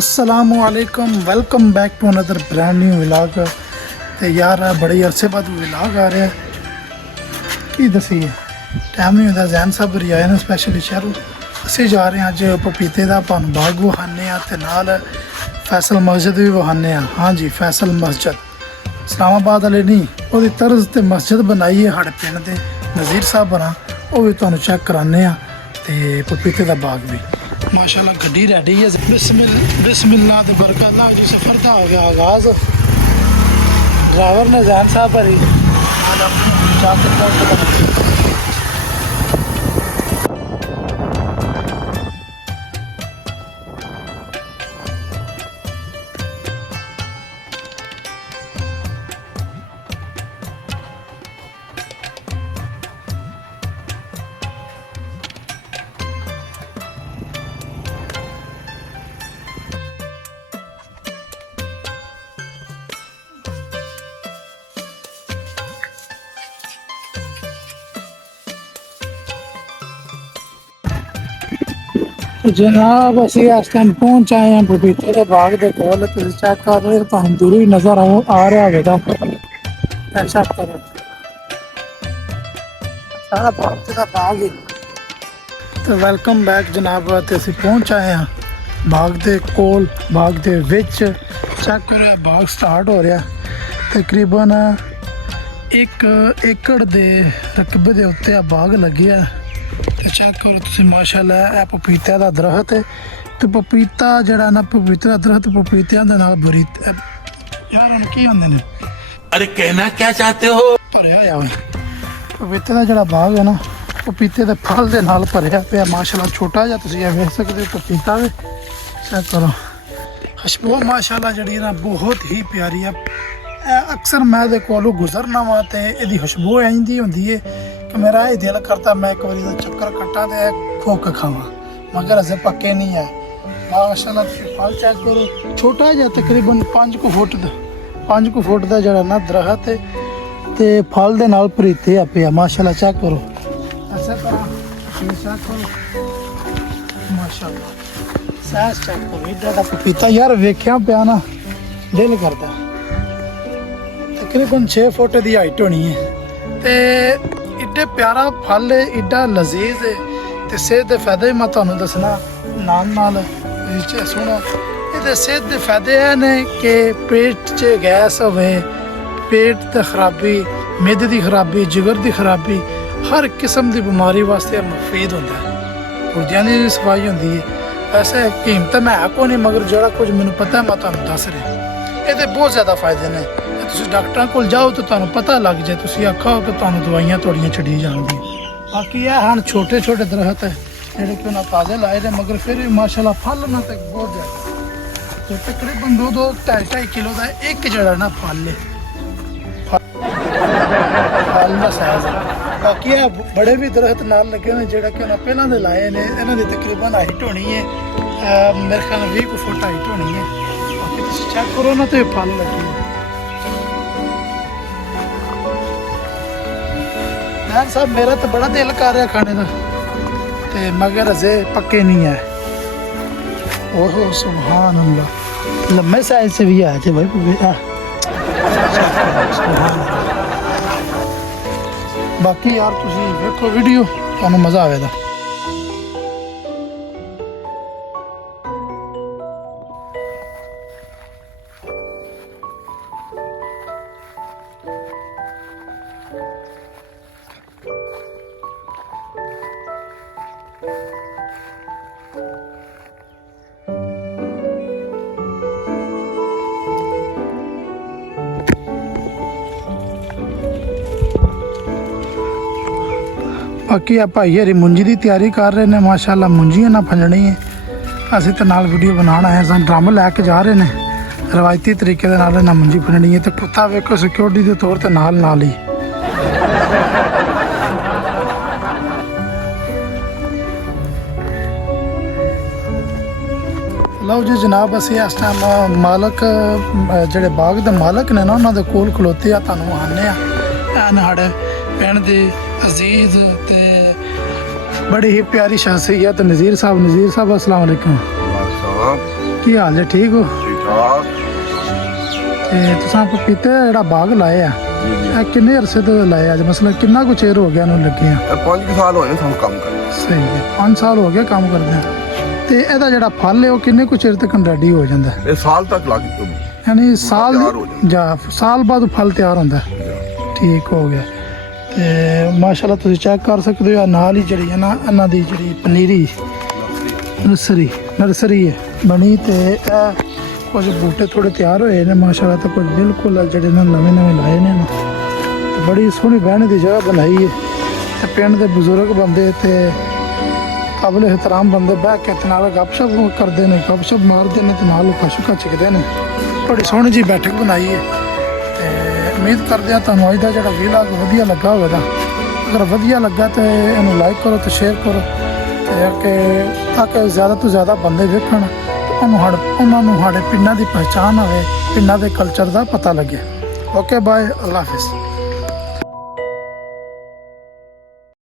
अस्सलामुअलैकुम welcome back to another brand new vlog. तो यार बड़े अरसे बाद व्लॉग आ रहा है की दसीए टाइम नहीं होता। जैन साहब री आए ना स्पैशली शहरों। असी जा रहे हैं अज पपीते का भान बाग विखाने ते नाल फैसल मस्जिद भी विखाने। हाँ जी फैसल मस्जिद इस्लामाबाद वाले नहीं वो तर्ज ते मस्जिद बनाई है साढ़े पिंड के नज़ीर साहब बना वो भी तुहानू चेक कराने ते पपीते का बाग भी माशाल्लाह गड्डी रेडी है। बिस्मिल्लाह ते बरकत अल्लाह जो सफ़र का हो गया आगाज़। ड्राइवर ने जैन साहब भरी जनाब असी इस टाइम पहुंच आए हैं पपीते के बाग के कोल। चेक कर रहे हो दूर ही नजर आ रहा होगा। चेक करो सारा पपीते का बाग है। तो वेलकम बैक जनाब। तो असी पहुंच आए हैं बाग के कोल बाग के विच। चेक करो बाग स्टार्ट हो रहा तकरीबन 1 एकड़ के रकबे के उत्ते बाग लगे है। तो चेक करो तुम माशाल्लाह यह पपीते का दरख्त है। तो पपीता जड़ा ना पपीते का दरख्त पपीतिया के नाल भरी यार उन की आंदे ने। अरे कहना क्या चाहते हो? भरया होया पपीते का जड़ा बाग है ना पपीते के फल के नाल भरया पे माशाल्लाह। छोटा जिहा तुसीं ये वेख सकते हो पपीता भी। चेक करो खुशबू माशाल्लाह जड़ी ना बहुत ही प्यारी है। अक्सर मैं दे कोलों गुजरना वा ते इहदी खुशबू इंदी हुंदी है कि मेरा ये दिल करता मैं एक बारी चक्कर कट्टा ते खोक खावा मगर अजे पक्के नहीं है। माशाल्लाह फल चेक करो छोटा जिहा तकरीबन 5 फुट का जड़ा ना दरख्त है ते फल दे नाल भरीते आ पिया माशाल्लाह। चेक करो ऐसे तरह चेक करो माशाल्लाह साइज चेक करो इतना पपीता यार वेख्या पिया ना दिल करता। तकरीबन 6 फुट की हाइट होनी है ते इड्डे प्यारा फल है इड्डा लजीज है। तो सेहत के फायदे मैं तुहानू दसना नाल सुनो। ये सेहत के फायदे है ने कि पेट च गैस होवे पेट की खराबी मिद की खराबी जिगर की खराबी हर किस्म की बीमारी वास्ते मुफीद होंदा है। गुर्दियां की सफाई होंदी है। वैसे कीमत मैं को नहीं मगर जो कुछ मैनू पता है मैं तुहानू दस रहा। ये बहुत ज़्यादा फायदे ने। तुम डॉक्टर को जाओ तो तुहानू पता लग जाए तुम आखो कि तुहानू दवाइयां थोड़ियां छड़ी जाएंगी। बाकी यह हैं छोटे छोटे दरख्त है जोड़े कि उन्हें ताज़े लाए थे मगर फिर भी माशाल्लाह फल ना तक बहुत ज़्यादा। तो तकरीबन 2-2-2.5 किलो का एक जड़ा ना फल है फल का साइज है। बाकी यह बड़े भी दरख्त नाल लगे हुए जोड़ा कि उन्हें पहला दे लाए ने। इन्हों की तकरीबन हाइट होनी है मेरे ख्याल 20 फुट हाइट होनी है। बाकी तुम चेक करो ना तो फल लगे यार साहब मेरा तो बड़ा दिल कर रहा खाने का ते मगर अजे पक्के नहीं है। ओहो सुभान अल्लाह लम्बे साइज से भी आए थे भाई। बाकी यार तुम देखो वीडियो तुहानू मज़ा आएगा। बाकी आ भाई हरी मुंजी की तैयारी कर रहे हैं माशाल्लाह मुंजियां ना फंजनी है। असी तो नाल वीडियो बनाना है सन ड्रम लैके जा रहे हैं रवायती तरीके ना मुंजी फंजनी है। तो कुत्ता वेखो सिक्योरिटी के तौर पर नाल ही लो जी जनाब। असी इस टाइम मालक जोड़े बाग के मालक ने ना उन्होंने कोल खलोते तुहानू आने साढ़े पिंड के अजीज ते बड़ी ही प्यारी शख्सियत नज़ीर साहब अस्सलाम वालेकुम। वालेकुम। की ਕੀ ਹਾਲ ਹੈ? ਠੀਕ ਹੋ? ਠੀਕ ਠਾਕ ਤੇ ਤੁਸੀਂ ਪਪੀਤੇ ਦਾ ਜਿਹੜਾ ਬਾਗ ਲਾਏ ਆ, ਜੀ ਜੀ। ਇਹ ਕਿੰਨੇ ਅਰਸੇ ਤੋਂ ਲਾਏ ਅੱਜ? ਮਸਲਾ ਕਿੰਨਾ ਕੁ ਚਿਰ ਹੋ ਗਿਆ ਇਹਨੂੰ ਲੱਗੇ ਆ? ਇਹ 5 ਸਾਲ ਹੋਏ ਨੇ ਸਾਨੂੰ ਕੰਮ ਕਰਦੇ। ਸਹੀ ਹੈ, 5 ਸਾਲ ਹੋ ਗਏ ਕੰਮ ਕਰਦੇ ਆ। ਤੇ ਇਹਦਾ ਜਿਹੜਾ ਫਲ ਹੈ ਉਹ ਕਿੰਨੇ ਕੁ ਚਿਰ ਤੱਕ ਰੈਡੀ ਹੋ ਜਾਂਦਾ ਹੈ? ਇਹ ਸਾਲ ਤੱਕ ਲੱਗ ਜੂ। ਯਾਨੀ ਸਾਲ ਤਿਆਰ ਹੋ ਜਾਂਦਾ। ਜਾਂ ਸਾਲ ਬਾਅਦ ਫਲ ਤਿਆਰ ਹੁੰਦਾ ਹੈ। ਠੀਕ ਹੋ ਗਿਆ। ਤੇ ਮਾਸ਼ਾਅੱਲਾ ਤੁਸੀਂ ਚੈੱਕ ਕਰ ਸਕਦੇ ਹੋ, ਨਾਲ ਹੀ ਜਿਹੜੀ ਹੈ ਨਾ ਇਹਨਾਂ ਦੀ ਜਿਹੜੀ ਪਨੀਰੀ ਨਰਸਰੀ ਹੈ ਬਣੀ। ਤੇ ਇਹ ਕੁਝ ਬੂਟੇ ਥੋੜੇ ਤਿਆਰ ਹੋਏ ਨੇ ਮਾਸ਼ਾਅੱਲਾ, ਤੇ ਕੁਝ ਬਿਲਕੁਲ ਜਿਹੜੇ ਨਾ ਨਵੇਂ ਲਾਏ ਨੇ ਨਾ। ਤੇ ਬੜੀ ਸੋਹਣੀ ਬਹਿਣ ਦੀ ਜਗ੍ਹਾ ਬਣਾਈ ਹੈ। ਤੇ ਪਿੰਡ ਦੇ ਬਜ਼ੁਰਗ ਬੰਦੇ ਤੇ ਕਾਬਲ ਇਹਤਰਾਮ ਬੰਦੇ ਬਹਿ ਕੇ ਤੇ ਨਾਲ ਗੱਪਸ਼ਪ ਕਰਦੇ ਨੇ, ਗੱਪਸ਼ਪ ਮਾਰਦੇ ਨੇ ਤੇ ਨਾਲ ਖੁਸ਼ਕਾ ਛਕਦੇ ਨੇ। ਬੜੀ ਸੋਹਣੀ ਜੀ ਬੈਠਕ ਬਣਾਈ ਹੈ। ਤੇ ਉਮੀਦ ਕਰਦੇ ਹਾਂ ਤੁਹਾਨੂੰ ਅੱਜ ਦਾ ਜਿਹੜਾ ਵੀਡੀਓ ਵਧੀਆ ਲੱਗਾ ਹੋਵੇਗਾ। ਅਗਰ ਵਧੀਆ ਲੱਗਾ ਤੇ ਇਹਨੂੰ ਲਾਈਕ ਕਰੋ ਤੇ ਸ਼ੇਅਰ ਕਰੋ, ਤੇ ਤਾਂ ਕਿ ਜ਼ਿਆਦਾ ਤੋਂ ਜ਼ਿਆਦਾ ਬੰਦੇ ਵੇਖਣ ਤੇ ਉਹਨਾਂ ਨੂੰ ਸਾਡੇ ਪਿੰਡਾਂ ਦੀ ਪਹਿਚਾਣ ਹੋਵੇ, ਪਿੰਡਾਂ ਦੇ ਕਲਚਰ ਦਾ ਪਤਾ ਲੱਗੇ। ਓਕੇ ਬਾਏ, ਅੱਲਾ ਹਾਫਿਜ਼।